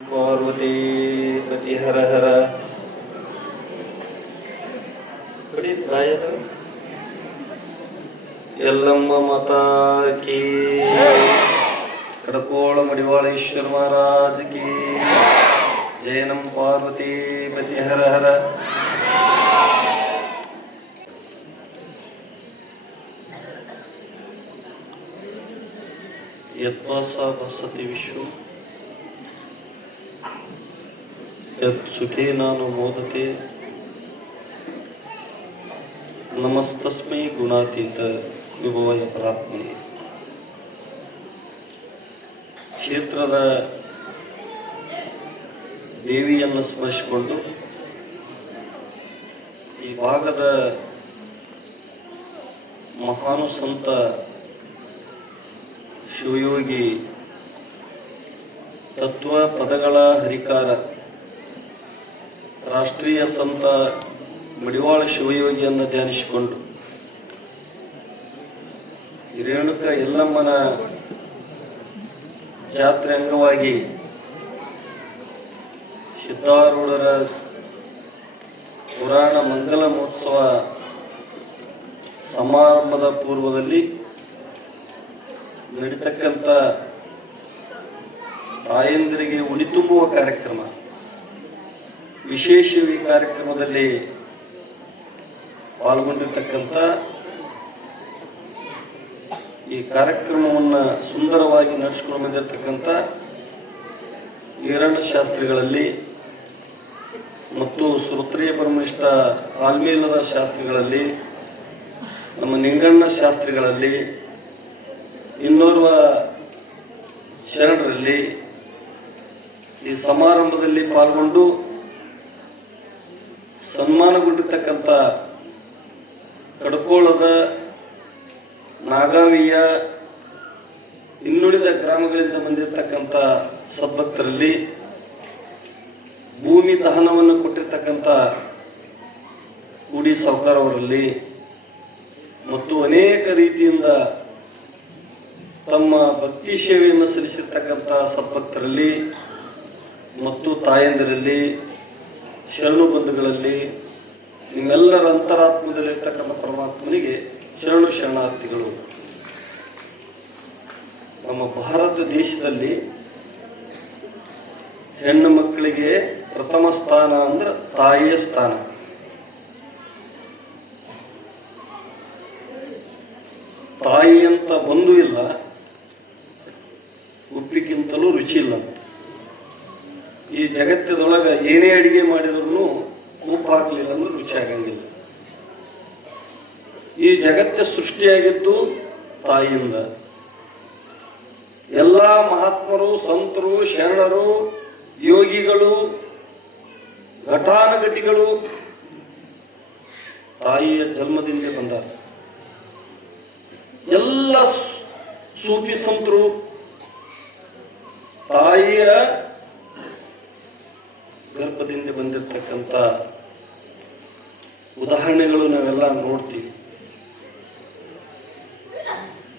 पार्वती पति हर हर यल्लम्म माता की कड़कोळ मडिवाळेश्वर महाराज की जय। नम पार्वती पति हर हर। यद्वासा वसति विश्व यत्सुखे नानु मोदते ನಮಸ್ತಸ್ಮೈ ಗುಣಾತೀತ ವಿಭವಯ ಪರಾತ್ಮೆ। ಕ್ಷೇತ್ರದ ದೇವಿಯನ್ನು ಸ್ಮರಿಸಿಕೊಂಡು ಈ ಭಾಗದ ಮಹಾನು ಸಂತ ಶಿವಯೋಗಿ ತತ್ವ ಪದಗಳ ಹರಿಕಾರ ರಾಷ್ಟ್ರೀಯ ಸಂತ ಮಡಿವಾಳ ಶಿವಯೋಗಿಯನ್ನು ಧ್ಯಾನಿಸಿಕೊಂಡು ರೇಣುಕ ಯಲ್ಲಮ್ಮನ ಜಾತ್ರೆ ಅಂಗವಾಗಿ ಸಿದ್ಧಾರೂಢರ ಪುರಾಣ ಮಂಗಲ ಮಹೋತ್ಸವ ಸಮಾರಂಭದ ಪೂರ್ವದಲ್ಲಿ ನಡೀತಕ್ಕಂಥ ತಾಯಂದಿರಿಗೆ ಉಡಿ ತುಂಬುವ ಕಾರ್ಯಕ್ರಮ ವಿಶೇಷ ಈ ಕಾರ್ಯಕ್ರಮದಲ್ಲಿ ಪಾಲ್ಗೊಂಡಿರ್ತಕ್ಕಂಥ ಈ ಕಾರ್ಯಕ್ರಮವನ್ನು ಸುಂದರವಾಗಿ ನಡೆಸಿಕೊಂಡು ಬಂದಿರತಕ್ಕಂಥ ಈರಣ್ಣ ಶಾಸ್ತ್ರಿಗಳಲ್ಲಿ ಮತ್ತು ಶ್ರೋತ್ರಿಯ ಬ್ರಹ್ಮನಿಷ್ಠ ಆಲ್ಮೇಲದ ಶಾಸ್ತ್ರಿಗಳಲ್ಲಿ ನಮ್ಮ ನಿಂಗಣ್ಣ ಶಾಸ್ತ್ರಿಗಳಲ್ಲಿ ಇನ್ನೋರ್ವ ಶರಣರಲ್ಲಿ ಈ ಸಮಾರಂಭದಲ್ಲಿ ಪಾಲ್ಗೊಂಡು ಸನ್ಮಾನಗೊಂಡಿರ್ತಕ್ಕಂಥ ಕಡಕೋಳದ ನಾಗಾವಿಯ ಇನ್ನುಳಿದ ಗ್ರಾಮಗಳಿಂದ ಬಂದಿರತಕ್ಕಂಥ ಸದ್ಭಕ್ತರಲ್ಲಿ ಭೂಮಿ ದಹನವನ್ನು ಕೊಟ್ಟಿರ್ತಕ್ಕಂಥ ಕೂಡಿ ಸಾವ್ಕಾರ್ ಅವರಲ್ಲಿ ಮತ್ತು ಅನೇಕ ರೀತಿಯಿಂದ ತಮ್ಮ ಭಕ್ತಿ ಸೇವೆಯನ್ನು ಸಲ್ಲಿಸಿರ್ತಕ್ಕಂಥ ಸದ್ಭಕ್ತರಲ್ಲಿ ಮತ್ತು ತಾಯಂದಿರಲ್ಲಿ ಶರಣು ಬಂಧುಗಳಲ್ಲಿ ನಿಮ್ಮೆಲ್ಲರ ಅಂತರಾತ್ಮದಲ್ಲಿರ್ತಕ್ಕಂಥ ಪರಮಾತ್ಮನಿಗೆ ಶರಣು ಶರಣಾರ್ಥಿಗಳು. ನಮ್ಮ ಭಾರತ ದೇಶದಲ್ಲಿ ಹೆಣ್ಣು ಮಕ್ಕಳಿಗೆ ಪ್ರಥಮ ಸ್ಥಾನ ಅಂದ್ರೆ ತಾಯಿಯ ಸ್ಥಾನ. ತಾಯಿ ಅಂತ ಬಂಧು ಇಲ್ಲ, ಉಪ್ಪಿಗಿಂತಲೂ ರುಚಿ ಇಲ್ಲ. ಈ ಜಗತ್ತದೊಳಗೆ ಏನೇ ಅಡಿಗೆ ಮಾಡಿದ್ರು ಉಪ್ಪು ಹಾಕಲಿಲ್ಲ ಅಂದ್ರೆ ರುಚಿ ಆಗಂಗಿಲ್ಲ. ಈ ಜಗತ್ತ ಸೃಷ್ಟಿಯಾಗಿದ್ದು ತಾಯಿಯಿಂದ. ಎಲ್ಲ ಮಹಾತ್ಮರು, ಸಂತರು, ಶರಣರು, ಯೋಗಿಗಳು, ಘಟಾನುಘಟಿಗಳು ತಾಯಿಯ ಜನ್ಮದಿಂದ ಬಂದಾರ. ಎಲ್ಲ ಸೂಫಿ ಸಂತರು ತಾಯಿಯ ಗರ್ಭದಿಂದ ಬಂದಿರತಕ್ಕಂಥ ಉದಾಹರಣೆಗಳು ನಾವೆಲ್ಲ ನೋಡ್ತೀವಿ.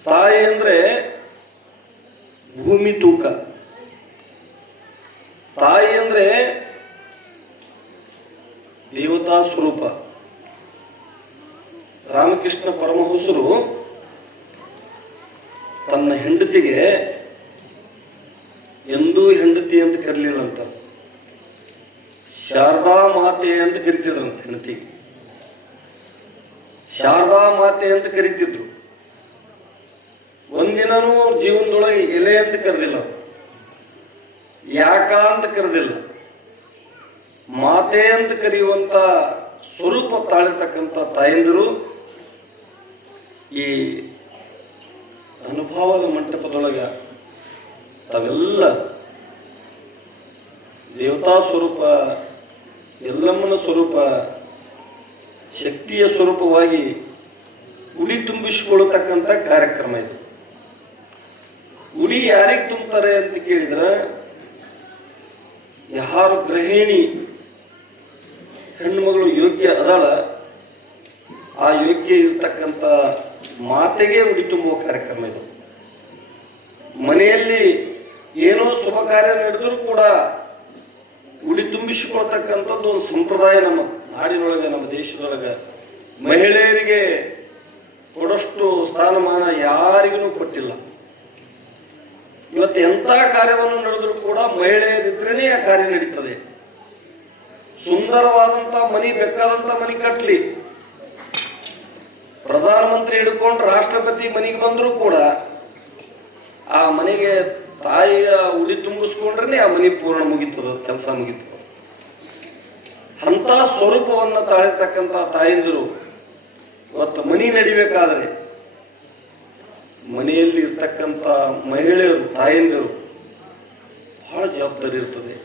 ತಾಯಿ ಅಂದ್ರೆ ಭೂಮಿ ತೂಕ. ತಾಯಿ ಅಂದ್ರೆ ದೇವತಾ ಸ್ವರೂಪ. ರಾಮಕೃಷ್ಣ ಪರಮಹಂಸರು ತನ್ನ ಹೆಂಡತಿಗೆ ಎಂದೂ ಹೆಂಡತಿ ಅಂತ ಕರೀಲಿಲ್ಲಂತ, ಶಾರದಾ ಮಾತೆ ಅಂತ ಕರಿತಿದ್ರಂತ. ಹೆಂಡತಿಗೆ ಶಾರದಾ ಮಾತೆ ಅಂತ ಕರಿತಿದ್ರು. ಒಂದಿನೂ ಜೀವನದೊಳಗೆ ಎಲೆ ಅಂತ ಕರೆದಿಲ್ಲ, ಯಾಕ ಅಂತ ಕರೆದಿಲ್ಲ. ಮಾತೆ ಅಂತ ಕರೆಯುವಂತ ಸ್ವರೂಪ ತಾಳಿರ್ತಕ್ಕಂಥ ತಾಯಂದಿರು ಈ ಅನುಭವದ ಮಂಟಪದೊಳಗ ತಾವೆಲ್ಲ ದೇವತಾ ಸ್ವರೂಪ, ಯಲ್ಲಮ್ಮನ ಸ್ವರೂಪ, ಶಕ್ತಿಯ ಸ್ವರೂಪವಾಗಿ ಉಡಿ ತುಂಬಿಸಿಕೊಳ್ಳತಕ್ಕಂಥ ಕಾರ್ಯಕ್ರಮ ಇದು. ಉಡಿ ಯಾರಿಗೆ ತುಂಬುತ್ತಾರೆ ಅಂತ ಕೇಳಿದ್ರೆ, ಯಾರು ಗೃಹಿಣಿ ಹೆಣ್ಣುಮಗಳು ಯೋಗ್ಯ ಅದಾಳ, ಆ ಯೋಗ್ಯ ಇರ್ತಕ್ಕಂಥ ಮಾತೆಗೆ ಉಡಿ ತುಂಬುವ ಕಾರ್ಯಕ್ರಮ ಇದು. ಮನೆಯಲ್ಲಿ ಏನೋ ಶುಭ ಕಾರ್ಯ ನಡೆದರೂ ಕೂಡ ತುಂಬಿಸಿಕೊಳ್ತಕ್ಕಂಥದ್ದು ಒಂದು ಸಂಪ್ರದಾಯ ನಮ್ಮ ನಾಡಿನೊಳಗೆ, ನಮ್ಮ ದೇಶದೊಳಗೆ. ಮಹಿಳೆಯರಿಗೆ ಕೊಡಷ್ಟು ಸ್ಥಾನಮಾನ ಯಾರಿಗೂ ಕೊಟ್ಟಿಲ್ಲ. ಇವತ್ತು ಎಂಥ ಕಾರ್ಯವನ್ನು ನಡೆದರೂ ಕೂಡ ಮಹಿಳೆಯರಿದ್ರೇನೆ ಆ ಕಾರ್ಯ ನಡೀತದೆ. ಸುಂದರವಾದಂತ ಮನಿ, ಬೇಕಾದಂತ ಮನಿ ಕಟ್ಲಿ, ಪ್ರಧಾನಮಂತ್ರಿ ಹಿಡ್ಕೊಂಡು ರಾಷ್ಟ್ರಪತಿ ಮನೆಗೆ ಬಂದರೂ ಕೂಡ ಆ ಮನೆಗೆ ತಾಯಿಯ ಉಡಿ ತುಂಬಿಸ್ಕೊಂಡ್ರೆ ಆ ಮನೆ ಪೂರ್ಣ ಮುಗಿತದ, ಕೆಲಸ ಮುಗಿತದ. ಅಂತ ಸ್ವರೂಪವನ್ನು ತಾಳಿರ್ತಕ್ಕಂಥ ತಾಯಂದಿರು ಇವತ್ತು ಮನಿ ನಡಿಬೇಕಾದ್ರೆ ಮನೆಯಲ್ಲಿ ಇರ್ತಕ್ಕಂಥ ಮಹಿಳೆಯರು, ತಾಯಂದಿರು ಬಹಳ ಜವಾಬ್ದಾರಿ ಇರ್ತದೆ.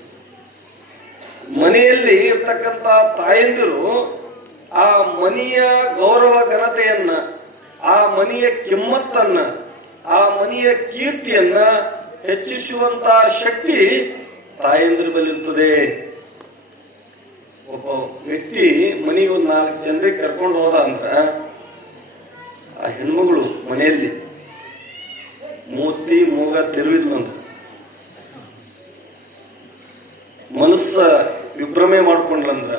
ಮನೆಯಲ್ಲಿ ಇರ್ತಕ್ಕಂಥ ತಾಯಂದಿರು ಆ ಮನೆಯ ಗೌರವ ಘನತೆಯನ್ನ, ಆ ಮನೆಯ ಕಿಮ್ಮತ್ತನ್ನ, ಆ ಮನೆಯ ಕೀರ್ತಿಯನ್ನ ಹೆಚ್ಚಿಸುವಂತ ಶಕ್ತಿ ತಾಯಂದಿರ ಬಳಿ ಇರ್ತದೆ. ಒಬ್ಬ ವ್ಯಕ್ತಿ ಮನೆಗೆ ಒಂದು 4 ಜನರಿಗೆ ಕರ್ಕೊಂಡು ಹೋದ ಅಂದ್ರ ಆ ಹೆಣ್ಮಗಳು ಮನೆಯಲ್ಲಿ ಮೂತಿ ಮೂಗ ತಿರುವಿದ್ಲಂತ ಮನಸ್ಸ ವಿಭ್ರಮೆ ಮಾಡ್ಕೊಂಡ್ಲಂದ್ರ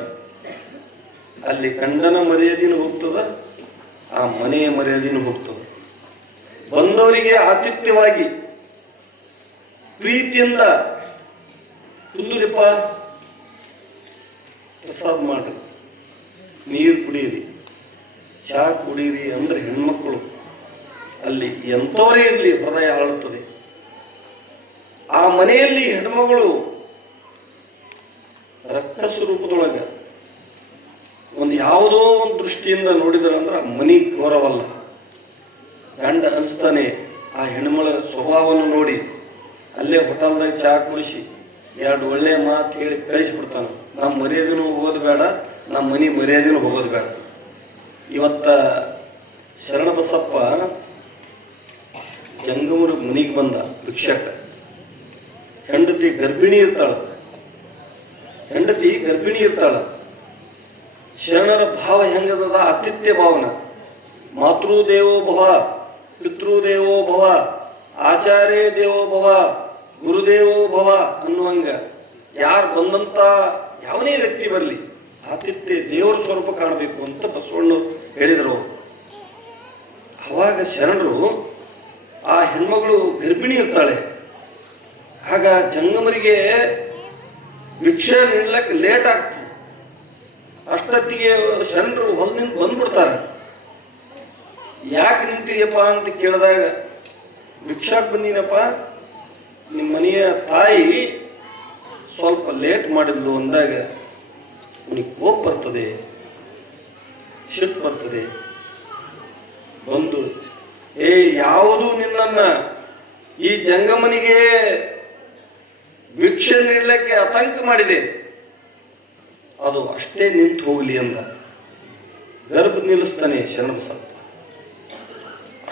ಅಲ್ಲಿ ಗಂಡನ ಮರ್ಯಾದಿನೂ ಹೋಗ್ತದ, ಆ ಮನೆಯ ಮರ್ಯಾದಿನೂ ಹೋಗ್ತದ. ಬಂದವರಿಗೆ ಆತಿಥ್ಯವಾಗಿ ಪ್ರೀತಿಯಿಂದ ಕುಂದುರಿಪ್ಪ, ಪ್ರಸಾದ ಮಾಡ್ರಿ, ನೀರು ಕುಡಿಯಿರಿ, ಚಹಾ ಕುಡಿಯಿರಿ ಅಂದ್ರೆ ಹೆಣ್ಮಕ್ಳು ಅಲ್ಲಿ ಎಂಥವರೇ ಇರಲಿ ಹೃದಯ ಆಳುತ್ತದೆ. ಆ ಮನೆಯಲ್ಲಿ ಹೆಣ್ಮಗಳು ರಕ್ತ ಸ್ವರೂಪದೊಳಗ ಒಂದು ಯಾವುದೋ ಒಂದು ದೃಷ್ಟಿಯಿಂದ ನೋಡಿದ್ರಂದ್ರೆ ಮನಿ ಗೌರವಲ್ಲ. ಗಂಡ ಅನಿಸ್ತಾನೆ ಆ ಹೆಣ್ಮಳ ಸ್ವಭಾವವನ್ನು ನೋಡಿ ಅಲ್ಲೇ ಹೋಟೆಲ್ದಾಗ ಚಹಾ ಕುಡಿಸಿ 2 ಒಳ್ಳೆ ಮಾತು ಹೇಳಿ ಕಳಿಸ್ಬಿಡ್ತಾನೆ. ನಮ್ಮ ಮರ್ಯಾದೆನೂ ಹೋಗೋದು ಬೇಡ, ನಮ್ಮ ಮನೆ ಮರ್ಯಾದೆನೂ ಹೋಗೋದು ಬೇಡ. ಇವತ್ತ ಶರಣಬಸಪ್ಪ ಜಂಗಮರ ಮನೆಗೆ ಬಂದ ಭಿಕ್ಷಕ. ಹೆಂಡತಿ ಗರ್ಭಿಣಿ ಇರ್ತಾಳ. ಶರಣರ ಭಾವ ಹೆಂಗದ? ಆತಿಥ್ಯ ಭಾವನ. ಮಾತೃದೇವೋ ಭವ, ಪಿತೃದೇವೋ ಭವ, ಆಚಾರ್ಯ ದೇವೋ ಭವ, ಗುರುದೇವೋ ಭವ ಅನ್ನುವಂಗ ಯಾರು ಬಂದಂತ ಯಾವನೇ ವ್ಯಕ್ತಿ ಬರಲಿ ಆತಿಥ್ಯ ದೇವರ ಸ್ವರೂಪ ಕಾಣಬೇಕು ಅಂತ ಬಸವಣ್ಣ ಹೇಳಿದರು. ಅವಾಗ ಶರಣರು ಆ ಹೆಣ್ಮಗಳು ಗರ್ಭಿಣಿ ಇರ್ತಾಳೆ. ಆಗ ಜಂಗಮರಿಗೆ ಭಿಕ್ಷೆ ನೀಡ್ಲಕ್ಕೆ ಲೇಟ್ ಆಗ್ತದೆ. ಅಷ್ಟೊತ್ತಿಗೆ ಶರಣರು ಹೊಲದಿಂದ ಬಂದ್ಬಿಡ್ತಾರೆ. ಯಾಕೆ ನಿಂತಿದೆಯಪ್ಪ ಅಂತ ಕೇಳಿದಾಗ, ಭಿಕ್ಷಾಕ್ ಬಂದೀನಪ್ಪ, ನಿಮ್ಮ ಮನೆಯ ತಾಯಿ ಸ್ವಲ್ಪ ಲೇಟ್ ಮಾಡಿದ್ಲು ಅಂದಾಗ ಅವನಿಗೆ ಕೋಪ ಬರ್ತದೆ, ಸಿಟ್ಟು ಬರ್ತದೆ. ಬಂದು ಯಾವುದು ನಿನ್ನನ್ನ ಈ ಜಂಗಮನಿಗೆ ಭಿಕ್ಷೆ ನೀಡಲಿಕ್ಕೆ ಆತಂಕ ಮಾಡಿದೆ, ಅದು ಅಷ್ಟೇ ನಿಂತು ಹೋಗ್ಲಿ ಅಂದ. ಗರ್ಭ ನಿಲ್ಲಿಸ್ತಾನೆ ಶರಣಬಸಪ್ಪ.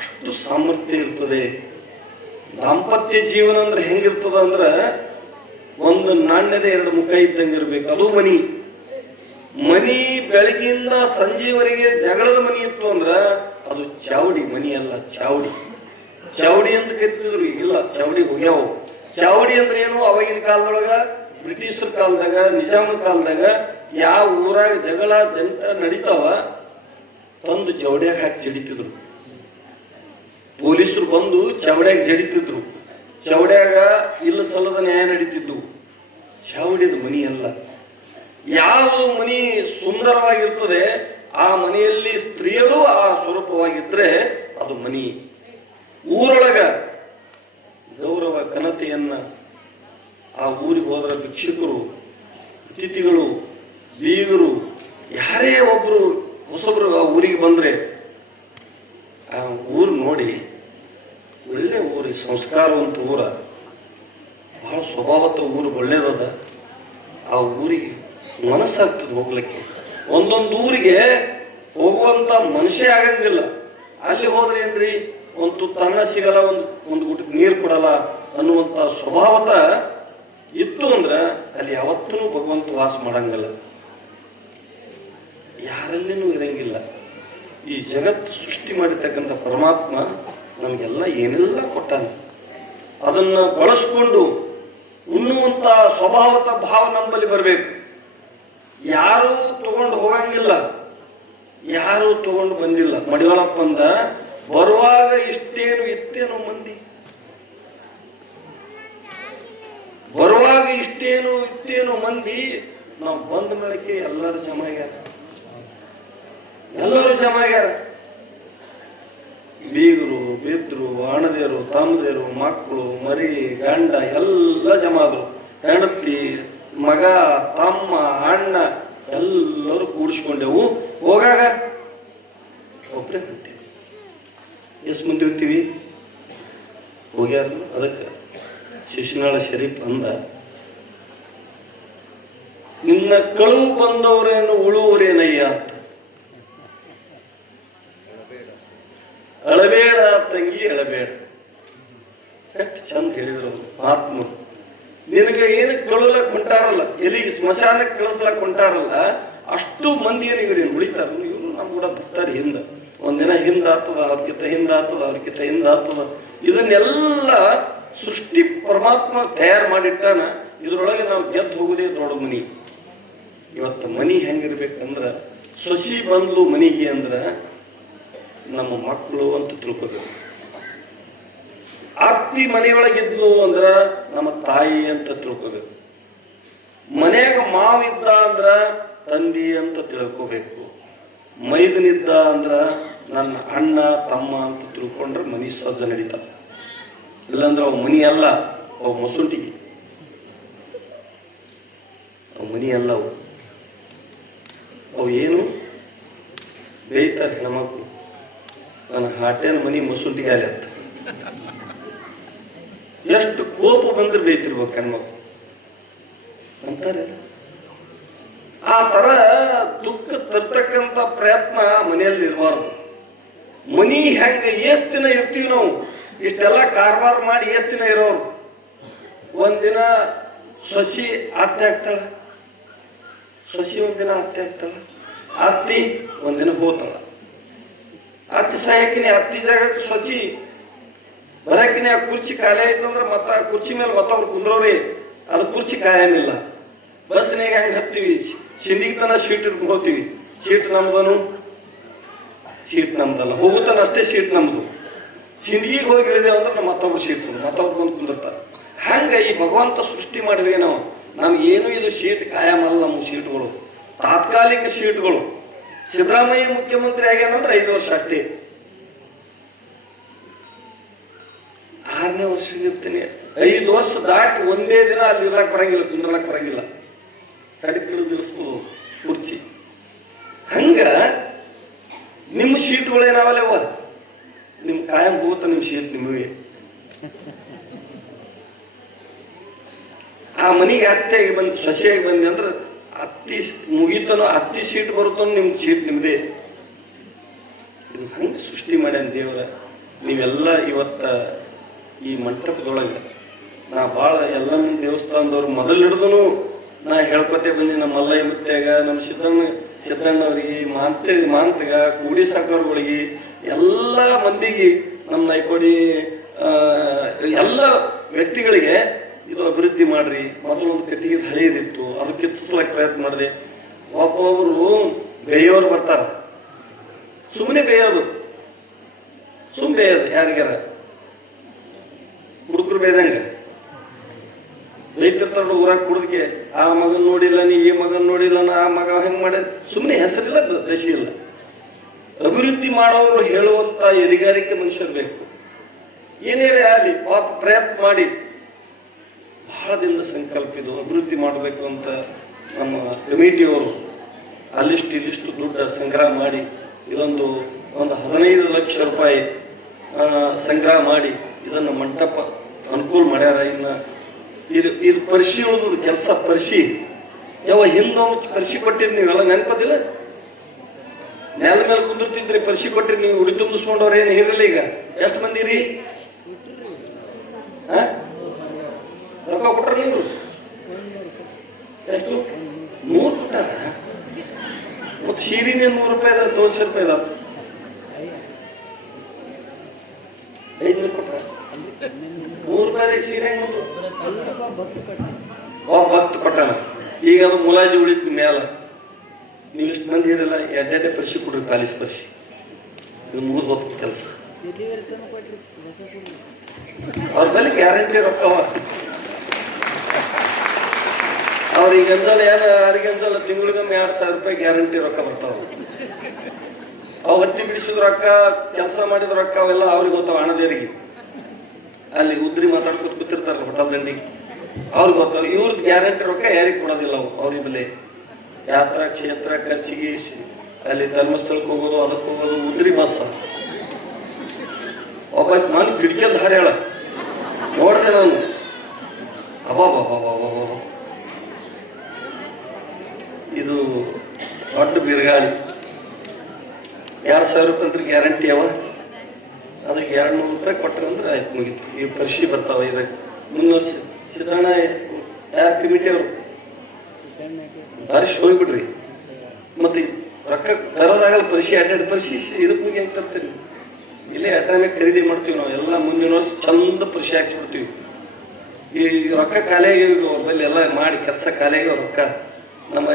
ಅಷ್ಟು ಸಾಮರ್ಥ್ಯ ಇರ್ತದೆ. ದಾಂಪತ್ಯ ಜೀವನ ಅಂದ್ರೆ ಹೆಂಗಿರ್ತದ ಅಂದ್ರ ಒಂದು ನಾಣ್ಯದ 2 ಮುಖ ಇದ್ದಂಗೆ ಇರ್ಬೇಕು. ಅದು ಮನಿ ಬೆಳಗಿಂದ ಸಂಜೆವರೆಗೆ ಜಗಳದ ಮನಿ ಇತ್ತು ಅಂದ್ರ ಅದು ಚಾವಡಿ ಮನಿ ಅಲ್ಲ, ಚಾವಡಿ ಅಂತ ಕರಿತಿದ್ರು. ಇಲ್ಲ, ಚಾವಡಿ ಹೋಗ್ಯಾವು. ಚಾವಡಿ ಅಂದ್ರೆ ಏನು? ಅವಾಗಿನ ಕಾಲದೊಳಗ ಬ್ರಿಟಿಷರ ಕಾಲದಾಗ, ನಿಜಾಮರ ಕಾಲದಾಗ ಯಾವ ಊರಾಗ ಜಗಳ ಜಂಟ ನಡೀತಾವ ತಂದು ಜವಡ್ಯಾಗ ಹಾಕಿ ಜಡಿತಿದ್ರು. ಪೊಲೀಸರು ಬಂದು ಚವಡ್ಯಾಗ ಜಡಿತಿದ್ರು. ಚವಡ್ಯಾಗ ಇಲ್ಲ ಸಲ್ಲದ ನ್ಯಾಯ ನಡೀತಿದ್ವು. ಚಾವಡಿದ ಮನಿ ಅಲ್ಲ. ಯಾವುದು ಮನಿ ಸುಂದರವಾಗಿರ್ತದೆ ಆ ಮನೆಯಲ್ಲಿ ಸ್ತ್ರೀಯರು ಆ ಸ್ವರೂಪವಾಗಿದ್ರೆ ಅದು ಮನಿ. ಊರೊಳಗ ಗೌರವ ಘನತೆಯನ್ನ ಆ ಊರಿಗೆ ಹೋದ್ರ ಭಿಕ್ಷುಕರು, ಅತಿಥಿಗಳು, ಬೀಗರು ಯಾರೇ ಒಬ್ರು ಹೊಸಬ್ರು ಆ ಊರಿಗೆ ಬಂದ್ರೆ ಆ ಊರು ನೋಡಿ ಒಳ್ಳೆ ಊರು, ಸಂಸ್ಕಾರವಂತ ಊರ, ಬಹಳ ಸ್ವಭಾವತ ಊರು, ಒಳ್ಳೇದದ. ಆ ಊರಿಗೆ ಮನಸ್ಸಾಗ್ತದೆ ಹೋಗ್ಲಿಕ್ಕೆ. ಒಂದೊಂದು ಊರಿಗೆ ಹೋಗುವಂತ ಮನುಷ್ಯ ಆಗಂಗಿಲ್ಲ. ಅಲ್ಲಿ ಹೋದ್ರೆ ಏನ್ರಿ, ಒಂದು ತುತ್ತು ಅನ್ನ ಸಿಗಲ್ಲ, ಒಂದು ಗುಟ್ ನೀರು ಕೊಡಲ್ಲ ಅನ್ನುವಂತ ಸ್ವಭಾವತ ಇತ್ತು ಅಂದ್ರ ಅಲ್ಲಿ ಯಾವತ್ತೂ ಭಗವಂತ ವಾಸ ಮಾಡಂಗಿಲ್ಲ, ಯಾರಲ್ಲಿನೂ ಇರಂಗಿಲ್ಲ. ಈ ಜಗತ್ತು ಸೃಷ್ಟಿ ಮಾಡಿರ್ತಕ್ಕಂಥ ಪರಮಾತ್ಮ ನಮಗೆಲ್ಲ ಏನೆಲ್ಲ ಕೊಟ್ಟಾನೆ, ಅದನ್ನ ಬಳಸ್ಕೊಂಡು ಉಣ್ಣುವಂತ ಸ್ವಭಾವತ ಭಾವ ನಮ್ಮಲ್ಲಿ ಬರಬೇಕು. ಯಾರು ತಗೊಂಡು ಹೋಗಂಗಿಲ್ಲ, ಯಾರು ತಗೊಂಡು ಬಂದಿಲ್ಲ. ಮಡಿವಾಳಪ್ಪ ಅಂದ, ಬರುವಾಗ ಇಷ್ಟೇನು ಇತ್ತೇನೋ ಮಂದಿ, ಬರುವಾಗ ಇಷ್ಟೇನು ಇತ್ತೇನೋ ಮಂದಿ, ನಾವು ಬಂದ ಮೇಳಕ್ಕೆ ಎಲ್ಲರೂ ಜಮಾ ಆಗ್ಯಾರ, ಎಲ್ಲರೂ ಜಮಾ ಆಗ್ಯಾರ. ಬೀಗರು, ಬಿದ್ರು, ಅಣದೇರು, ತಮ್ಮದೇರು, ಮಕ್ಕಳು, ಮರಿ, ಗಂಡ ಎಲ್ಲ ಜಮಾದ್ರು. ಹೆಂಡತಿ, ಮಗ, ತಮ್ಮ, ಅಣ್ಣ ಎಲ್ಲರೂ ಕೂಡಿಸ್ಕೊಂಡೆವು. ಹೋಗಾಗ ಒಬ್ಬರೇ ಹೊಂಟೀವಿ. ಎಷ್ಟು ಮಂದಿ ಹೋಗ್ತೀವಿ? ಹೋಗ್ಯಾರ. ಅದಕ್ಕೆ ಶಿಶುನಾಳ ಶರೀಫ್ ಅಂದ, ನಿನ್ನ ಕಳುವು ಬಂದವರೇನು ಉಳುವರೇನಯ್ಯ ಅಂತ. ಅಳಬೇಡ ತಂಗಿ, ಅಳಬೇಡ. ಎಷ್ಟು ಚಂದ ಹೇಳಿದ್ರು ಮಹಾತ್ಮರು. ನಿನಗೆ ಏನಕ್ಕೆ ಕಳುವಲಕ್ ಹೊಂಟಾರಲ್ಲ, ಎಲ್ಲಿಗೆ ಸ್ಮಶಾನಕ್ಕೆ ಕಳಿಸ್ಲಕ್ ಹೊಂಟಾರಲ್ಲ, ಅಷ್ಟು ಮಂದಿ ಏನಿವ್ರಿ ಉಳಿತಾರ. ಇವರು ನಮ್ ಕೂಡ ಬರ್ತಾರೆ ಹಿಂದ, ಒಂದಿನ ಹಿಂದ ಆಗ್ತದ, ಅವ್ರಕ್ಕಿಂತ ಹಿಂದ ಆಗ್ತದ, ಅವ್ರಕ್ಕಿಂತ ಹಿಂದ ಆಗ್ತದ. ಇದನ್ನೆಲ್ಲ ಸೃಷ್ಟಿ ಪರಮಾತ್ಮ ತಯಾರು ಮಾಡಿಟ್ಟಾನ. ಇದ್ರೊಳಗೆ ನಾವು ಗೆದ್ದು ಹೋಗುದೇ ದೊಡ್ಡ ಮನಿ. ಇವತ್ತು ಮನಿ ಹೆಂಗಿರ್ಬೇಕಂದ್ರ, ಸೊಸಿ ಬಂದ್ಲು ಮನಿಗೆ ಅಂದ್ರ ನಮ್ಮ ಮಕ್ಕಳು ಅಂತ ತಿಳ್ಕೋಬೇಕು. ಅತ್ತಿ ಮನೆಯೊಳಗಿದ್ಲು ಅಂದ್ರ ನಮ್ಮ ತಾಯಿ ಅಂತ ತಿಳ್ಕೋಬೇಕು. ಮನೆಯಾಗ ಮಾವಿದ್ದ ಅಂದ್ರ ತಂದಿ ಅಂತ ತಿಳ್ಕೋಬೇಕು. ಮೈದನಿದ್ದ ಅಂದ್ರ ನನ್ನ ಅಣ್ಣ ತಮ್ಮ ಅಂತ ತಿಳ್ಕೊಂಡ್ರೆ ಮನಿ ಸಜ್ಜ ನಡೀತಾವ. ಇಲ್ಲಾಂದ್ರೆ ಅವ್ ಮನಿ ಅಲ್ಲ, ಅವು ಮಸುಂಟಿಗೆ, ಅವು ಮನಿ ಅಲ್ಲ. ಅವು ಏನು ಬೇಯ್ತಾರೆ ಹೆಣ್ಮಕ್ಳು, ನನ್ನ ಹಾಟೇನ ಮನಿ ಮಸುಂಟಿಗೆ ಅಲ್ಲ. ಎಷ್ಟು ಕೋಪ ಬಂದ್ರೆ ಬೇಯ್ತಿರ್ಬೇಕು ಹೆಣ್ಮಕ್ಳು ಅಂತಾರೆ. ಆ ತರ ದುಃಖ ತರ್ತಕ್ಕಂಥ ಪ್ರಯತ್ನ ಮನೆಯಲ್ಲಿ ಇರಬಾರ್ದು. ಮನಿ ಹೆಂಗ ಎಷ್ಟ್ ದಿನ ಇರ್ತೀವಿ ನಾವು, ಇಷ್ಟೆಲ್ಲ ಕಾರವಾರ ಮಾಡಿ ಎಷ್ಟ್ ದಿನ ಇರೋರು. ಒಂದಿನ ಸೊಸಿ ಅತ್ತೆ ಆಗ್ತಾಳ, ಸೊಸಿ ಒಂದಿನ ಅತ್ತೆ ಆಗ್ತಾಳ, ಅತ್ತಿ ಒಂದಿನ ಹೋತಾಳ. ಅತ್ತಿ ಸಾಯಕಿನಿ ಅತ್ತಿ ಜಾಗಕ್ಕೆ ಸೊಸಿ ಬರಕಿನಿ. ಆ ಕುರ್ಚಿ ಖಾಲಿ ಆಯ್ತು ಅಂದ್ರೆ ಮತ್ತ ಆ ಕುರ್ಚಿ ಮೇಲೆ ಮತ್ತವ್ರು ಕುಂದ್ರೋರಿ, ಅದು ಕುರ್ಚಿ ಕಾಯಮಿಲ್ಲ. ಬಸ್ನಾಗ ಹೆಂಗ್ ಹತ್ತೀವಿ, ಸಿಂದಿಗೆ ತನ ಸೀಟ್ ಇಟ್ಕೊಂಡು ಹೋಗ್ತೀವಿ. ಸೀಟ್ ನಮ್ದನು, ಸೀಟ್ ನಮ್ದಲ್ಲ, ಹೋಗುತ್ತಾನ ಅಷ್ಟೇ ಸೀಟ್ ನಮ್ದು. ಸಿಂದಿಗೆ ಹೋಗಿ ಇಳಿದೇವ ಅಂದ್ರೆ ಮತ್ತೊಬ್ಬರು ಸೀಟ್, ಮತ್ತೊಬ್ರು ಬಂದು ಕುಂದಿರ್ತಾರೆ. ಹಂಗ ಈ ಭಗವಂತ ಸೃಷ್ಟಿ ಮಾಡಿದ್ವಿ ನಾವು. ನಮ್ಗೇನು ಇದು ಸೀಟ್ ಕಾಯಮಲ್ಲ, ನಮ್ಮ ಸೀಟ್ಗಳು ತಾತ್ಕಾಲಿಕ ಸೀಟ್ಗಳು. ಸಿದ್ದರಾಮಯ್ಯ ಮುಖ್ಯಮಂತ್ರಿ ಆಗ್ಯಾನಂದ್ರೆ 5 ವರ್ಷ ಅಷ್ಟೇ. 6ನೇ ವರ್ಷ ಇರ್ತೀನಿ. 5 ವರ್ಷ ದಾಟಿ ಒಂದೇ ದಿನ ಅಲ್ಲಿ ಇರ್ಲಾಕ್ ಬರಂಗಿಲ್ಲ, ಕುಂದ್ರಲಾಕ್ ಬರಂಗಿಲ್ಲ. ಕಡಿದು ಕುರ್ಚಿ. ಹಂಗ ನಿಮ್ಮ ಸೀಟ್ಗಳು ಏನಾವಲ್ಲವ, ನಿಮ್ ಕಾಯಂ ಹೋಗುತ್ತ ನಿಮ್ ಸೀಟ್ ನಿಮಗೆ. ಆ ಮನೆಗೆ ಅತ್ತೆಗೆ ಬಂದು ಸೊಸೆಯಾಗಿ ಬಂದೆ ಅಂದ್ರೆ ಅತ್ತಿ ಮುಗಿತನೋ, ಅತ್ತಿ ಸೀಟ್ ಬರುತ್ತೋ ನಿಮ್ ಸೀಟ್ ನಿಮ್ದೇ. ಇದು ಹಂಗೆ ಸೃಷ್ಟಿ ಮಾಡ್ಯಾನ ದೇವರ. ನೀವೆಲ್ಲ ಇವತ್ತ ಈ ಮಂಟಪದೊಳಗೆ ನಾ ಭಾಳ ಎಲ್ಲ ದೇವಸ್ಥಾನದವ್ರು ಮೊದಲು ಹಿಡಿದನು ನಾ ಹೇಳ್ಕೊತೇ ಬಂದಿ. ನಮ್ಮ ಮಲ್ಲಯ್ಯ ಮುತ್ಯಾಗ, ನಮ್ಮ ಸಿದ್ದಣ್ಣವ್ರಿಗೆ, ಮಾಂತ್ರಿಗ, ಕೂಡಿ ಸಾಕೋರ್ಗಳಿಗೆ, ಎಲ್ಲ ಮಂದಿಗೆ, ನಮ್ಮ ನಾಯ್ಕೋಡಿ ಎಲ್ಲ ವ್ಯಕ್ತಿಗಳಿಗೆ ಇದು ಅಭಿವೃದ್ಧಿ ಮಾಡ್ರಿ. ಮೊದಲು ಒಂದು ಕಟ್ಟಿಗೆ ಹಳೆಯದಿತ್ತು, ಅದು ಕಿತ್ತಿಸ್ಲಕ್ಕೆ ಪ್ರಯತ್ನ ಮಾಡಿದೆ. ಒಬ್ಬೊಬ್ರು ಬೇಯೋರು ಬರ್ತಾರ, ಸುಮ್ಮನೆ ಬೇಯೋದು, ಬೇಯೋದು ಯಾರಿಗಾರ ಹುಡುಗರು ಬೇದಂಗ ಬೈತಿರ್ತಾರ ಊರಾಗ ಕುಡ್ದಕ್ಕೆ. ಆ ಮಗನ್ ನೋಡಿಲ್ಲ ನೀ, ಈ ಮಗನ್ ನೋಡಿಲ್ಲ ನಾ, ಆ ಮಗ ಹೆಂಗ್ ಮಾಡ, ಸುಮ್ಮನೆ ಹೆಸರಿಲ್ಲ, ದಶೆ ಇಲ್ಲ. ಅಭಿವೃದ್ಧಿ ಮಾಡೋರು ಹೇಳುವಂತ ಎರಿಗಾರಿಕೆ ಮನುಷ್ಯರು ಬೇಕು. ಏನೇ ಆಗಲಿ ಪಾಪ ಪ್ರಯತ್ನ ಮಾಡಿ ಬಹಳ ದಿನದ ಸಂಕಲ್ಪ ಇದು ಅಭಿವೃದ್ಧಿ ಮಾಡಬೇಕು ಅಂತ ನಮ್ಮ ಕಮಿಟಿಯವರು ಅಲ್ಲಿಷ್ಟು ಇಲ್ಲಿಷ್ಟು ದುಡ್ಡು ಸಂಗ್ರಹ ಮಾಡಿ ಇದೊಂದು 15 ಲಕ್ಷ ರೂಪಾಯಿ ಸಂಗ್ರಹ ಮಾಡಿ ಇದನ್ನು ಮಂಟಪ ಅನುಕೂಲ ಮಾಡ್ಯಾರ. ಇನ್ನು ಇದು ಪರಿಶಿ ಉಳಿದ ಕೆಲಸ ಪರಿಶಿ ಯಾವ ಹಿಂದೊಮ್ಮೆ ಪರಿಶಿ ಕೊಟ್ಟಿರಿ ನೀವೆಲ್ಲ ನೆನಪದಿಲ್ಲ. ನೆಲ ಮೇಲೆ ಕುಂದಿರ್ತಿದ್ರಿ, ಪರಿಶಿ ಕೊಟ್ಟಿರಿ ನೀವು. ಉಡಿ ತುಂಬಿಸ್ಕೊಂಡವ್ರು ಏನು ಇರಲಿಲ್ಲ. ಈಗ ಎಷ್ಟು ಮಂದಿ ರೀ ರೊಕ್ಕ ಕೊಟ್ರ ನೀವು? ಎಷ್ಟು? 100 ಕೊಟ್ಟಾರ. ಮತ್ತು ಸೀರಿನೇ 100 ರೂಪಾಯಿ ಇದಾವೆ, 200 ರೂಪಾಯಿ ಇದಾವೆ. 5 ಕೊಟ್ಟ 100 ರೂಪಾಯಿ ಸೀರೆ ಭಕ್ತ ಕೊಟ್ಟಾನ. ಈಗ ಅದು ಮುಲಾಜಿ ಉಳಿತ ಮ್ಯಾಲ ನೀವು ಇಷ್ಟು ಮಂದಿ ಇರಲ್ಲ, ಎರಡೆರಡೆ ಪರೀಕ್ಷೆ ಕೊಡ್ರಿ, ಕಾಲೇಜ್ ಪರೀಕ್ಷೆ. ಇದು ಮುಗಿದು ಹೋಗ್ತದೆ ಕೆಲಸ. ಅವ್ರ ಮೇಲೆ ಗ್ಯಾರಂಟಿ ರೊಕ್ಕವ. ಅವ್ರಿಗೆ ಅಂದಲ್ಲ, ಯಾರಿಗೆ ಅಂದಲ್ಲ, ತಿಂಗಳಿಗೊಮ್ಮೆ 2,000 ರೂಪಾಯಿ ಗ್ಯಾರಂಟಿ ರೊಕ್ಕ ಬರ್ತಾವ. ಅವು ಹತ್ತಿ ಬಿಡಿಸಿದ ರೊಕ್ಕ, ಕೆಲಸ ಮಾಡಿದ ರೊಕ್ಕ, ಅವೆಲ್ಲ ಅವ್ರಿಗೆ ಗೊತ್ತಾವ. ಹಣದೇರಿಗೆ ಅಲ್ಲಿ ಉದ್ರಿ ಮಾತಾಡ್ಕೊತ ಕೂತಿರ್ತಾರ ಹೋಟೆಲ್ ಮಂದಿಗೆ, ಅವ್ರಿಗೆ ಗೊತ್ತಾವ. ಇವ್ರದ್ದು ಗ್ಯಾರಂಟಿ ರೊಕ್ಕ ಯಾರಿಗೆ ಕೊಡೋದಿಲ್ಲ ಅವು. ಅವ್ರಿಗೆ ಬೆಲೆ ಯಾತ್ರಾ ಕ್ಷೇತ್ರ ಖರ್ಚಿಗೆ, ಅಲ್ಲಿ ಧರ್ಮಸ್ಥಳಕ್ಕೆ ಹೋಗೋದು, ಅದಕ್ಕೆ ಹೋಗೋದು, ಉದ್ರಿ ಬಸ್. ಒಬ್ಬ ನಾನು ಕಿಟಕಿಯಲ್ಲಿ ಧಾರ್ಯಾಳ ನೋಡ್ದೆ ನಾನು. ಅಬ್ಬಾಬಾಬಾಬಾಬಾಬ, ಇದು ದೊಡ್ಡ ಬಿರುಗಾಳಿ. 2,000 ರೂಪಾಯಿ ಅಂದ್ರೆ ಗ್ಯಾರಂಟಿ ಅವ. ಅದಕ್ಕೆ 200 ರೂಪಾಯಿ ಕೊಟ್ಟರೆ ಅಂದ್ರೆ ಆಯ್ತು, ಮುಗಿತು. ಈ ಪರೀಕ್ಷೆ ಬರ್ತಾವ. ಇದಕ್ಕೆ ಸಿದ್ದಣ್ಣ ಯಾರ ಕಮಿಟಿ ಅವರು ಬಾರಿಸಿ ಹೋಗ್ಬಿಡ್ರಿ. ಮತ್ತೆ ರೊಕ್ಕ ತರೋದಾಗಲ್ಲ, ಪರೀಕ್ಷೆ 2 ಪರೀಕ್ಷೆ ಇದಕ್ಕೆ ಮುಗಿ ಅಂತ ತರ್ತೀವಿ. ಇಲ್ಲೇ ಅಟಾಮಿಕ್ ಖರೀದಿ ಮಾಡ್ತೀವಿ ನಾವು ಎಲ್ಲ. ಮುಂದಿನ ವರ್ಷ ಚಂದ ಪರೀಕ್ಷೆ ಹಾಕ್ಸ್ಬಿಡ್ತೀವಿ. ಈ ರೊಕ್ಕ ಖಾಲಿಯಾಗಿ ಮೊಬೈಲ್ ಎಲ್ಲ ಮಾಡಿ ಕೆಲಸ ಖಾಲಿಯಾಗಿ ರೊಕ್ಕ. ನಮ್ಮ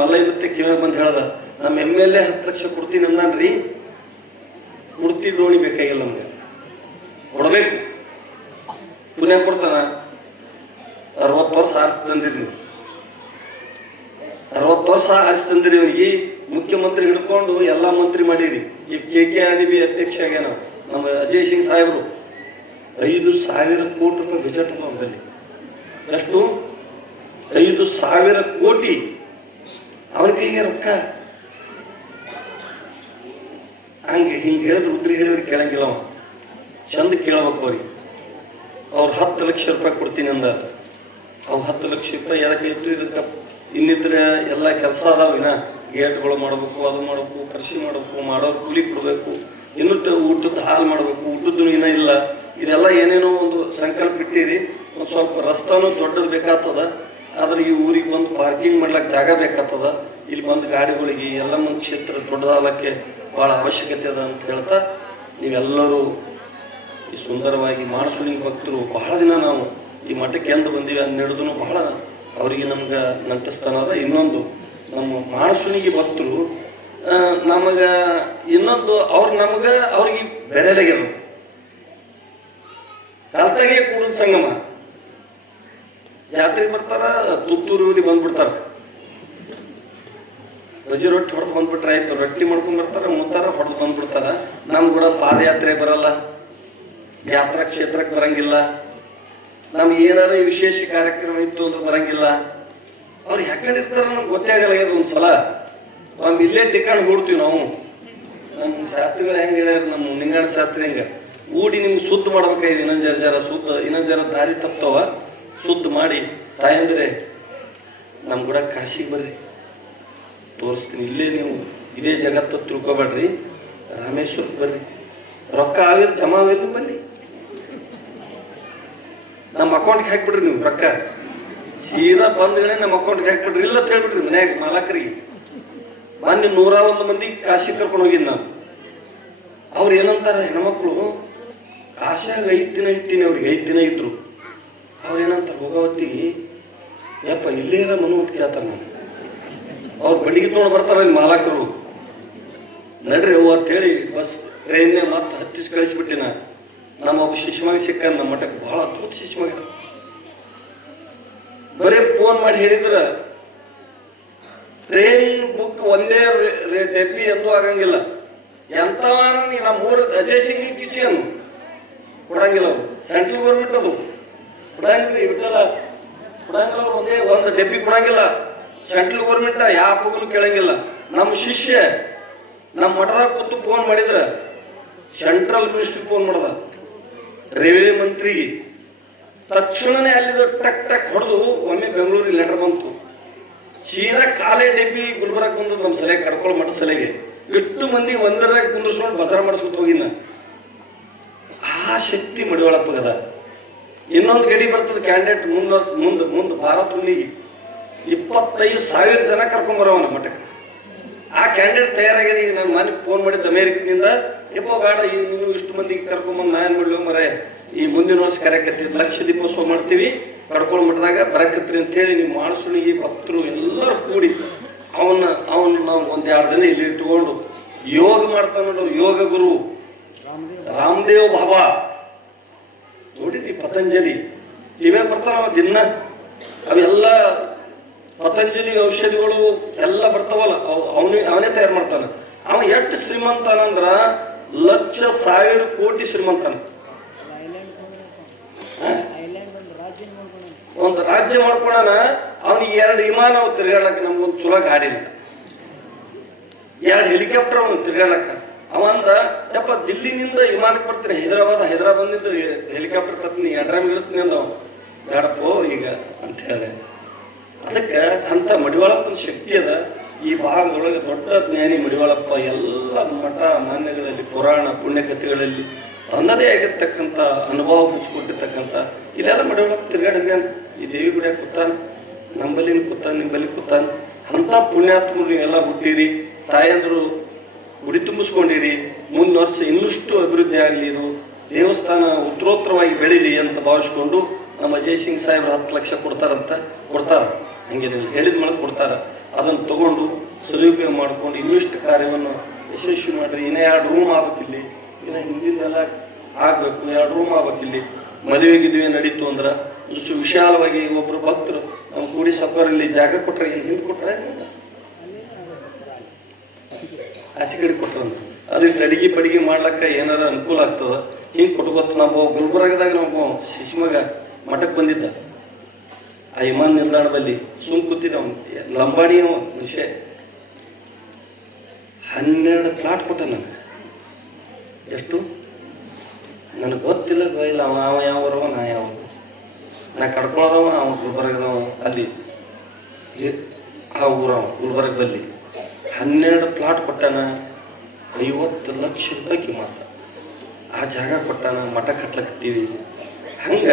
ಮಲ್ಲೈ ಮತ್ತೆ ಕಿವಾಗ ಬಂದು ಹೇಳ್ದ, ನಮ್ಮ MLA 10 ಲಕ್ಷ ಕೊಡ್ತೀನಿ ಅಂದ್ರಿ, ಕುಡ್ತಿ ಡೋಣಿ ಬೇಕಾಗಿಲ್ಲ ನಮ್ಗೆ, ಕೊಡ್ಬೇಕು. ಪುಣ್ಯ ಕೊಡ್ತಾನ. 60 ವರ್ಷ ಆರ್ಸಿ ತಂದಿರಿ ನೀವು, 60 ವರ್ಷ ಆರ್ಸಿ ತಂದಿರಿ. ಅವನಿಗೆ ಮುಖ್ಯಮಂತ್ರಿ ಹಿಡ್ಕೊಂಡು ಎಲ್ಲ ಮಂತ್ರಿ ಮಾಡಿರಿ. ಈ KKRDB ಅಧ್ಯಕ್ಷ ಆಗ್ಯಾನ ನಮ್ಮ ಅಜಯ್ ಸಿಂಗ್ ಸಾಹೇಬರು. 5,000 ಕೋಟಿ ರೂಪಾಯಿ ಬಜೆಟ್ ನಮ್ಮಲ್ಲಿ. ಎಷ್ಟು? 5,000 ಕೋಟಿ ಅವನ ಕೈಗೆ ರೊಕ್ಕ. ಹಂಗೆ ಹಿಂಗೆ ಹೇಳಿದ್ರು, ಉದ್ರಿ ಹೇಳಿದ್ರೆ ಕೇಳಂಗಿಲ್ಲ ಅವ. ಚಂದ ಕೇಳಬೇಕು ಅವ್ರಿಗೆ. ಅವ್ರು 10 ಲಕ್ಷ ರೂಪಾಯಿ ಕೊಡ್ತೀನಿ ಅಂದ. ಅವು 10 ಲಕ್ಷ ರೂಪಾಯಿ ಯಾಕೆ ಇತ್ತು? ಇದಕ್ಕೆ ಇನ್ನಿದ್ರೆ ಎಲ್ಲ ಕೆಲಸ ಅದಾವ. ಇನ್ನ ಗೇಟ್ಗಳು ಮಾಡಬೇಕು, ಅದು ಮಾಡಬೇಕು, ಕೃಷಿ ಮಾಡಬೇಕು, ಮಾಡೋರು ಕೂಲಿ ಕೊಡಬೇಕು, ಇನ್ನು ಊಟದ ಹಾಲು ಮಾಡಬೇಕು, ಊಟದ್ದು ಇನ್ನೂ ಇಲ್ಲ. ಇದೆಲ್ಲ ಏನೇನೋ ಒಂದು ಸಂಕಲ್ಪ ಇಟ್ಟಿರಿ. ಒಂದು ಸ್ವಲ್ಪ ರಸ್ತಾನು ದೊಡ್ಡದು ಬೇಕಾಗ್ತದ. ಆದ್ರೆ ಈ ಊರಿಗೆ ಬಂದು ಪಾರ್ಕಿಂಗ್ ಮಾಡ್ಲಿಕ್ಕೆ ಜಾಗ ಬೇಕಾಗ್ತದ. ಇಲ್ಲಿ ಬಂದು ಗಾಡಿಗಳಿಗೆ ಎಲ್ಲ ಮುಂದೆ ಕ್ಷೇತ್ರ ದೊಡ್ಡದಾಗಲಿಕ್ಕೆ ಭಾಳ ಅವಶ್ಯಕತೆ ಅದ ಅಂತ ಹೇಳ್ತಾ, ನೀವೆಲ್ಲರೂ ಈ ಸುಂದರವಾಗಿ ಮಾನಸುಣಿ ಭಕ್ತರು ಬಹಳ ದಿನ ನಾವು ಈ ಮಠಕ್ಕೆ ಎಂದು ಬಂದೀವಿ ಅಂತ ಹಿಡಿದು ಬಹಳ ಅವರಿಗೆ ನಮ್ಗೆ ನಂಟಿಸ್ತಾನ ಅದ. ಇನ್ನೊಂದು ನಮ್ಮ ಮಾನಸುಣಿಗೆ ಭಕ್ತರು ನಮಗ ಇನ್ನೊಂದು ಅವ್ರು ನಮ್ಗೆ ಅವ್ರಿಗೆ ಬೆರೆಲಾಗ್ಯದ. ಕಾಲ್ತಾಗೆ ಕೂಡಲ ಸಂಗಮ ಜಾತ್ರೆಗೆ ಬರ್ತಾರ, ತುತ್ತೂರಿಗೆ ಬಂದ್ಬಿಡ್ತಾರ. ರಜೆ ರೊಟ್ಟಿ ಹೊಡೆದು ಬಂದ್ಬಿಟ್ರೆ ಆಯ್ತು. ರೊಟ್ಟಿ ಮಾಡ್ಕೊಂಡ್ ಬರ್ತಾರ, ಮುತ್ತಾರ ಹೊಡೆದು ಬಂದ್ಬಿಡ್ತಾರ. ನಮ್ ಕೂಡ ಪಾದಯಾತ್ರೆ ಬರಲ್ಲ, ಯಾತ್ರಾ ಕ್ಷೇತ್ರಕ್ಕೆ ಬರಂಗಿಲ್ಲ. ನಮ್ಗೆ ಏನಾರ ವಿಶೇಷ ಕಾರ್ಯಕ್ರಮ ಇತ್ತು ಅಂದ್ರೆ ಬರಂಗಿಲ್ಲ. ಅವ್ರು ಯಾಕಂದ್ರೆ ಇರ್ತಾರ ನಮ್ಗೆ ಗೊತ್ತೇ ಆಗಲ್ಲ. ಒಂದ್ಸಲ ಒಂದು ಇಲ್ಲೇ ಟಿಕಾಣ್ ಹೂಡ್ತೀವಿ ನಾವು. ನಮ್ಮ ಶಾಸ್ತ್ರಿಗಳು ಹೆಂಗ ಹೇಳ್ಯಾರ, ನಮ್ಮ ನಿಂಗಾಣ ಶಾಸ್ತ್ರಿ ಹೆಂಗ ಊಡಿ ನಿಮ್ಗೆ ಶುದ್ಧ ಮಾಡ್ಬೇಕಾಗಿದೆ. ಇನ್ನೊಂದು ಜರ ಶುದ್ಧ, ಇನ್ನೊಂದು ಜರ ದಾರಿ ತಪ್ತವ, ಶುದ್ಧ ಮಾಡಿ ತಾಯಂದ್ರೆ ನಮ್ ಕೂಡ ಕಾಶಿಗೆ ಬರ್ರಿ, ತೋರಿಸ್ತೀನಿ. ಇಲ್ಲೇ ನೀವು ಇದೇ ಜಗತ್ತು ತಿಳ್ಕೊಬೇಡ್ರಿ, ರಾಮೇಶ್ವರಕ್ಕೆ ಬರ್ರಿ. ರೊಕ್ಕ ಆಗಿದ್ದು ಜಮಾ ಆಗಿದ್ದು ಬನ್ನಿ, ನಮ್ಮ ಅಕೌಂಟ್ಗೆ ಹಾಕ್ಬಿಡ್ರಿ. ನೀವು ರೊಕ್ಕ ಸೀದಾ ಬಂದ್ಗಡೆ ನಮ್ಮ ಅಕೌಂಟ್ಗೆ ಹಾಕ್ಬಿಡ್ರಿ. ಇಲ್ಲ ಅಂತ ಹೇಳ್ಬಿಡ್ರಿ ಮನ್ಯಾಗ ಮಾಲಕರಿಗೆ. ಮೊನ್ನೆ 101 ಮಂದಿ ಕಾಶಿ ಕರ್ಕೊಂಡು ಹೋಗಿದ್ ನಾನು. ಅವ್ರು ಏನಂತಾರ, ಹೆಣ್ಮಕ್ಳು ಕಾಶಿಯಾಗ 5 ದಿನ ಇಟ್ಟಿನಿ. ಅವ್ರಿಗೆ 5 ದಿನ ಇದ್ರು. ಅವ್ರು ಏನಂತಾರ, ಹೋಗೋವತ್ತಿಗೆ ಯಪ್ಪ ಇಲ್ಲೇ ಇರೋ ಮನು ಹುಟ್ಟಿ ಆತಾರ. ನಾನು ಅವ್ರು ಬಡಿಗೆ ತೊಗೊಂಡು ಬರ್ತಾರ ಇಲ್ಲಿ ಮಾಲಕರು. ನಡ್ರಿ ಅವು ಅಂತ ಹೇಳಿ ಬಸ್ ಟ್ರೈನ್ನೇ ಮತ್ತೆ ಹತ್ತಿಸಿ ಕಳಿಸ್ಬಿಟ್ಟಿನ. ನಮ್ಮ ಒಬ್ಬ ಶಿಶುವಾಗಿ ಸಿಕ್ಕ ನಮ್ಮ ಮಠಕ್ಕೆ, ಬಹಳ ಅದ್ಭುತ ಶಿಶುವಾಗಿ. ಬರೀ ಫೋನ್ ಮಾಡಿ ಹೇಳಿದ್ರ ಟ್ರೈನ್ ಬುಕ್ ಒಂದೇ ಡೆಲ್ಲಿ ಎಂದೂ ಆಗಂಗಿಲ್ಲ. ಎಂತ ನಮ್ಮೂರು ಅಜಯ್ ಸಿಂಗ್ ಕಿಚನ್ ಕೊಡಂಗಿಲ್ಲ. ಅವರು ಸೆಂಟ್ರಲ್ ಗೌರ್ಮೆಂಟ್ ಅದು ಕೊಡಂಗಿಲ್ಲ. ಇರ್ತಲ್ಲ ಕೊಡಂಗಿಲ್ಲ, ಒಂದೇ ಒಂದು ಡೆಬ್ಬಿ ಕೊಡಂಗಿಲ್ಲ. ಸೆಂಟ್ರಲ್ ಗೌರ್ಮೆಂಟ್ ಯಾವ ಹೋಗಲು ಕೇಳಂಗಿಲ್ಲ. ನಮ್ಮ ಶಿಷ್ಯ ನಮ್ಮ ಮಠದಾಗ ಕೂತು ಫೋನ್ ಮಾಡಿದ್ರ ಸೆಂಟ್ರಲ್ ಮಿನಿಸ್ಟ್ರಿಗೆ ಫೋನ್ ಮಾಡದ, ರೈಲ್ವೆ ಮಂತ್ರಿಗೆ. ತಕ್ಷಣನೇ ಅಲ್ಲಿದ್ದು ಟಕ್ ಟಕ್ ಹೊಡೆದು ಒಮ್ಮೆ ಬೆಂಗಳೂರಿಗೆ ಲೆಟರ್ ಬಂತು. ಸೀದಾ ಕಾಲೇ ಡೆಬ್ಬಿ ಗುಲ್ಬರ್ಗ ಬಂದು ನಮ್ಮ ಸಲಹೆ ಕಡ್ಕೊಳ್ಳೋ ಮಠ ಸಲಹೆಗೆ ಎಷ್ಟು ಮಂದಿ ಒಂದರಾಗ ಕುಂದಿಸ್ಕೊಂಡು ಭದ್ರ ಮಾಡಿಸ್ಕೊತ ಹೋಗಿನ. ಆ ಶಕ್ತಿ ಮಡಿವಾಳಪ್ಪಗದ. ಇನ್ನೊಂದು ಗಡಿ ಬರ್ತದೆ ಕ್ಯಾಂಡಿಡೇಟ್ ಮುಂದೆ ಭಾರತ ಹುಲ್ಲಿಗೆ 25,000 ಜನ ಕರ್ಕೊಂಬರವನ ಮಠಕ್ಕೆ. ಆ ಕ್ಯಾಂಡಿಡೇಟ್ ತಯಾರಾಗಿದೆ. ಈಗ ನಾನು ಮನೆ ಫೋನ್ ಮಾಡಿದ್ದ ಅಮೇರಿಕದಿಂದ, ಯಪ್ಪೋ ಬೇಡ ನೀವು ಇಷ್ಟು ಮಂದಿಗೆ ಕರ್ಕೊಂಬಂದು ನಾನು ಮಾಡ್ಲಿ ಮರೆ, ಈ ಮುಂದಿನ ವರ್ಷ ಕಾರ್ಯಕರ್ತಿ 1 ಲಕ್ಷ ದೀಪೋತ್ಸವ ಮಾಡ್ತೀವಿ ಕಡ್ಕೊಳ್ಳೋ ಮಠದಾಗ ಬರಕತ್ರಿ ಅಂತ ಹೇಳಿ ನಿಮ್ಮ ಮಾನಸುಣಿಗೆ ಭಕ್ತರು ಎಲ್ಲರೂ ಕೂಡಿ ಅವನ್ನ ನಾವು 2 ದಿನ ಇಲ್ಲಿ ಇಟ್ಕೊಂಡು ಯೋಗ ಮಾಡ್ತಾನ ನೋಡು, ಯೋಗ ಗುರು ರಾಮದೇವ್ ಬಾಬಾ ನೋಡಿದ್ರಿ. ಪತಂಜಲಿ ಇವೇ ಬರ್ತಾವ ದಿನ, ಅವೆಲ್ಲ ಪತಂಜಲಿ ಔಷಧಿಗಳು ಎಲ್ಲ ಬರ್ತಾವಲ್ಲ, ಅವನೇ ತಯಾರು ಮಾಡ್ತಾನ. ಅವ ಎಷ್ಟು ಶ್ರೀಮಂತನಂದ್ರ ಲಕ್ಷ ಸಾವಿರ ಕೋಟಿ ಶ್ರೀಮಂತನ. ಒಂದು ರಾಜ್ಯ ಮಾಡ್ಕೊಳನ. ಅವನಿಗೆ 2 ವಿಮಾನ ಅವ್ ತಿರ್ಗಾಡಕ್ಕೆ, ನಮ್ಗೊಂದು ಚಲೋ ಗಾಡಿ ಇಲ್ಲ, 2 ಹೆಲಿಕಾಪ್ಟರ್ ಅವನು ತಿರ್ಗಾಡಕ್ಕ. ಅವ ಅಂದ, ಯಪ್ಪ ದಿಲ್ಲಿನಿಂದ ವಿಮಾನಕ್ಕೆ ಬರ್ತೀನಿ, ಹೈದರಾಬಾದ್ನಿಂದ ಹೆಲಿಕಾಪ್ಟರ್ ತರ್ತೀನಿ, 2 ಇಳಿಸ್ತೀನಿ ಅಂದ. ಅವ ಬೇಡಪ್ಪೋ ಈಗ ಅಂತ ಹೇಳಿ. ಅದಕ್ಕೆ ಅಂತ ಮಡಿವಾಳಪ್ಪನ ಶಕ್ತಿ ಅದ. ಈ ಭಾಗದೊಳಗೆ ದೊಡ್ಡ ಜ್ಞಾನಿ ಮಡಿವಾಳಪ್ಪ. ಎಲ್ಲ ಮಠ ಮಾನ್ಯಗಳಲ್ಲಿ, ಪುರಾಣ ಪುಣ್ಯಕಥೆಗಳಲ್ಲಿ ತನ್ನದೇ ಆಗಿರ್ತಕ್ಕಂಥ ಅನುಭವ ಮುಚ್ಚಿಕೊಟ್ಟಿರ್ತಕ್ಕಂಥ ಇಲ್ಲೆಲ್ಲ ಮಡಿವಾಳಪ್ಪ ತಿರ್ಗಾಡಿದ್ರೆ ಈ ದೇವಿ ಗುಡಿಯಾಗ ಕೂತಾನ, ನಂಬಲ್ಲಿನ ಕೂತಾನ, ನಿಂಬಲ್ಲಿ ಕೂತಾನ. ಅಂತ ಪುಣ್ಯಾತ್ಮರು ಎಲ್ಲ ಹುಟ್ಟಿರಿ, ತಾಯಂದ್ರು ಗುಡಿ ತುಂಬಿಸ್ಕೊಂಡಿರಿ. ಮುಂದಿನ ವರ್ಷ ಇನ್ನಷ್ಟು ಅಭಿವೃದ್ಧಿ ಆಗಲಿ, ಇದು ದೇವಸ್ಥಾನ ಉತ್ತರೋತ್ತರವಾಗಿ ಬೆಳೀಲಿ ಅಂತ ಭಾವಿಸ್ಕೊಂಡು ನಮ್ಮ ಅಜಯ್ ಸಿಂಗ್ ಸಾಹೇಬ್ರು 10 ಲಕ್ಷ ಕೊಡ್ತಾರ. ಹಂಗೆ ಹೇಳಿದ ಮೇಲೆ ಕೊಡ್ತಾರ. ಅದನ್ನು ತಗೊಂಡು ಸದುಪಯೋಗ ಮಾಡ್ಕೊಂಡು ಇನ್ನಿಷ್ಟು ಕಾರ್ಯವನ್ನು ಯಶಸ್ವಿ ಮಾಡ್ರಿ. ಇನ್ನೂ 2 ರೂಮ್ ಆಗ್ಬೇಕಿಲ್ಲಿ, ಇನ್ನು ಹಿಂದಿಂದೆಲ್ಲ ಆಗ್ಬೇಕು, 2 ರೂಮ್ ಆಗ್ಬೇಕಿಲ್ಲಿ. ಮದುವೆ ನಡೀತು ಅಂದ್ರೆ ಇಷ್ಟು ವಿಶಾಲವಾಗಿ ಒಬ್ರು ಭಕ್ತರು ನಮ್ಮ ಕೂಡಿ ಸಬ್ಬರಲ್ಲಿ ಜಾಗ ಕೊಟ್ರೆ, ಹಿಂದೆ ಕೊಟ್ರೆ ಆಚೆ ಕಡೆ ಕೊಟ್ರ ಅದಕ್ಕೆ ಅಡಿಗೆ ಪಡಿಗೆ ಮಾಡ್ಲಕ್ಕ ಏನಾರ ಅನುಕೂಲ ಆಗ್ತದ. ಹಿಂಗೆ ಕೊಟ್ಕೊತ ನಾವು ಗುಲ್ಬರ್ಗದಾಗ ನಾವು ಶಿಶುಮಗ ಮಠಕ್ಕೆ ಬಂದಿದ್ದ. ಆ ವಿಮಾನ ನಿಲ್ದಾಣದಲ್ಲಿ ಕೂತಿದ್ದ. ಅವನು ಲಂಬಾಣಿ ವಿಷಯ 12 ಪ್ಲಾಟ್ ಕೊಟ್ಟ ನನಗೆ. ಎಷ್ಟು ನನಗೆ ಗೊತ್ತಿಲ್ಲ, ಇಲ್ಲ ಅವ ಯಾವರವ, ನಾ ಯಾವ, ನಾ ಕಡ್ಕೊಳದವ, ಅವ ಗುಲ್ಬರ್ಗದವ. ಅಲ್ಲಿ ಆ ಊರವ ಗುಲ್ಬರ್ಗದಲ್ಲಿ 12 ಪ್ಲಾಟ್ ಕೊಟ್ಟಾನ. 50 ಲಕ್ಷ ರೂಪಾಯಿ ಕಿಮ್ಮತ್ತ. ಆ ಜಾಗ ಕೊಟ್ಟಾನ, ಮಠ ಕಟ್ಲಕತ್ತೀವಿ. ಹಂಗ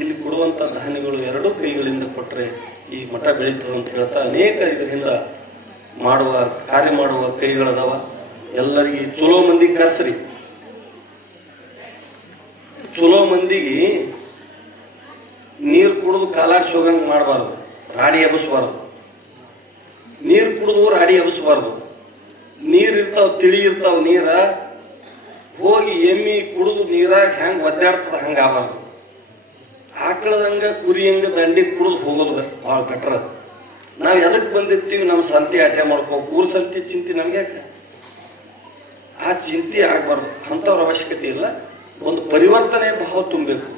ಇಲ್ಲಿ ಕೊಡುವಂಥ ಧಾನ್ಯಗಳು 2 ಕೈಗಳಿಂದ ಕೊಟ್ಟರೆ ಈ ಮಠ ಬೆಳೀತದೆ ಅಂತ ಹೇಳ್ತಾ ಅನೇಕ ಇದರಿಂದ ಕಾರ್ಯ ಮಾಡುವ ಕೈಗಳದಾವ. ಎಲ್ಲರಿಗೆ ಚಲೋ ಮಂದಿ ಕರ್ಸ್ರಿ. ಚಲೋ ಮಂದಿಗೆ ನೀರು ಕುಡಿದು ಕಾಲಾಡ್ಸಿ ಹೋಗಂಗೆ ಮಾಡಬಾರ್ದು, ರಾಡಿ ಎಬ್ಬಿಸ್ಬಾರ್ದು. ನೀರು ಕುಡಿದು ರಾಡಿ ಎಬ್ಬಿಸ್ಬಾರ್ದು. ನೀರು ಇರ್ತಾವ, ತಿಳಿ ಇರ್ತಾವ ನೀರ, ಹೋಗಿ ಎಮ್ಮಿ ಕುಡಿದು ನೀರಾಗ ಹೆಂಗೆ ಒದ್ದಾಡ್ತದ ಹಂಗೆ ಆಗಬಾರ್ದು. ಆಕಳದಂಗ ಕುರಿಯಂಗ ದಂಡಿ ಕುಡಿದು ಹೋಗೋದು ಭಾಳ ಬೆಟ್ರ. ನಾವು ಎದಕ್ಕೆ ಬಂದಿರ್ತೀವಿ, ನಮ್ಮ ಸಂತೆ ಆಟೆ ಮಾಡ್ಕೋ, ಊರ್ ಸಂತೆ ಚಿಂತೆ ನಮ್ಗೆ ಯಾಕೆ? ಆ ಚಿಂತೆ ಆಗ್ಬಾರ್ದು. ಅಂಥವ್ರ ಅವಶ್ಯಕತೆ ಇಲ್ಲ. ಒಂದು ಪರಿವರ್ತನೆ ಭಾವ ತುಂಬಬೇಕು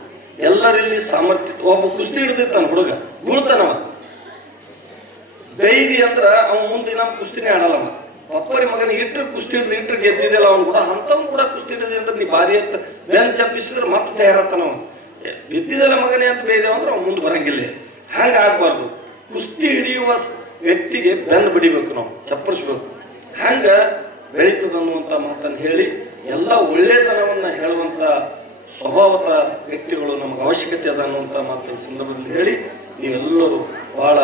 ಎಲ್ಲರಲ್ಲಿ. ಸಾಮರ್ಥ್ಯ. ಒಬ್ಬ ಕುಸ್ತಿ ಹಿಡಿದಿರ್ತಾನ ಹುಡುಗ, ಬೀಳ್ತಾನವ, ಬೈದಿ ಅಂದ್ರ ಅವ ಮುಂದೆ ನಮ್ಮ ಕುಸ್ತಿನೇ ಆಡಲ್ಲವ. ಒಬ್ಬರಿ ಮಗನ ಇಟ್ಟರು ಕುಸ್ತಿ ಹಿಡಿದು ಗೆದ್ದಿದ್ದಲ್ಲ ಅವನು ಕೂಡ. ಅಂಥವ್ನು ಕೂಡ ಕುಸ್ತಿ ಹಿಡಿದಿ ಅಂದ್ರೆ ನೀ ಭಾರಿ ಅಂತ ಬೆನ್ ಚಪ್ಪಿಸಿದ್ರೆ ಮತ್ತೆ ತಯಾರತ್ತಾನವ. ಬಿದ್ದಿದ್ದಲ್ಲ ಮಗನೇ ಅಂತ ಬೇಯ್ದೇವ ಅಂದ್ರೆ ಅವ್ನು ಮುಂದೆ ಬರಂಗಿಲ್ಲ. ಹಂಗೆ ಆಗ್ಬಾರ್ದು. ಕುಸ್ತಿ ಹಿಡಿಯುವ ವ್ಯಕ್ತಿಗೆ ಬೆನ್ನು ಬಡಿಬೇಕು, ನಾವು ಚಪ್ಪರಿಸ್ಬೇಕು. ಹಂಗ ಬೆಳೀತದ ಅನ್ನುವಂಥ ಮಾತನ್ನು ಹೇಳಿ, ಎಲ್ಲ ಒಳ್ಳೆತನವನ್ನ ಹೇಳುವಂಥ ಸ್ವಭಾವದ ವ್ಯಕ್ತಿಗಳು ನಮಗೆ ಅವಶ್ಯಕತೆ ಅದ ಅನ್ನುವಂಥ ಮಾತಿನ ಸಂದರ್ಭದಲ್ಲಿ ಹೇಳಿ, ನೀವೆಲ್ಲರೂ ಬಹಳ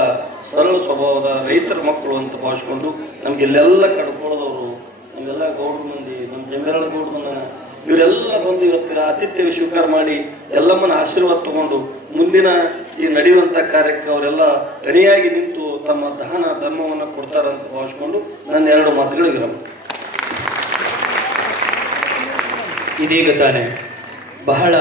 ಸರಳ ಸ್ವಭಾವದ ರೈತರ ಮಕ್ಕಳು ಅಂತ ಭಾವಿಸ್ಕೊಂಡು ನಮ್ಗೆಲ್ಲೆಲ್ಲ ಕಡ್ಕೊಳ್ಳೋದವರು, ನಮ್ಗೆಲ್ಲ ಗೌಡ್ರ ಮಂದಿ, ನಮ್ಮ ಜಮೀರಾಳ ಗೌಡ್ರನ್ನ ಇವರೆಲ್ಲ ಬಂದು ಇವತ್ತಿನ ಆತಿಥ್ಯ ಸ್ವೀಕಾರ ಮಾಡಿ ಎಲ್ಲಮ್ಮನ ಆಶೀರ್ವಾದ ತಗೊಂಡು ಮುಂದಿನ ಈ ನಡೆಯುವಂಥ ಕಾರ್ಯಕ್ಕೆ ಅವರೆಲ್ಲ ರೆಡಿಯಾಗಿ ನಿಂತು ತಮ್ಮ ದಾನ ಧರ್ಮವನ್ನು ಕೊಡ್ತಾರಂತ ಭಾವಿಸ್ಕೊಂಡು ನನ್ನ 2 ಮಾತುಗಳು ವಿರಾಮ. ಇದೀಗ ತಾನೆ ಬಹಳ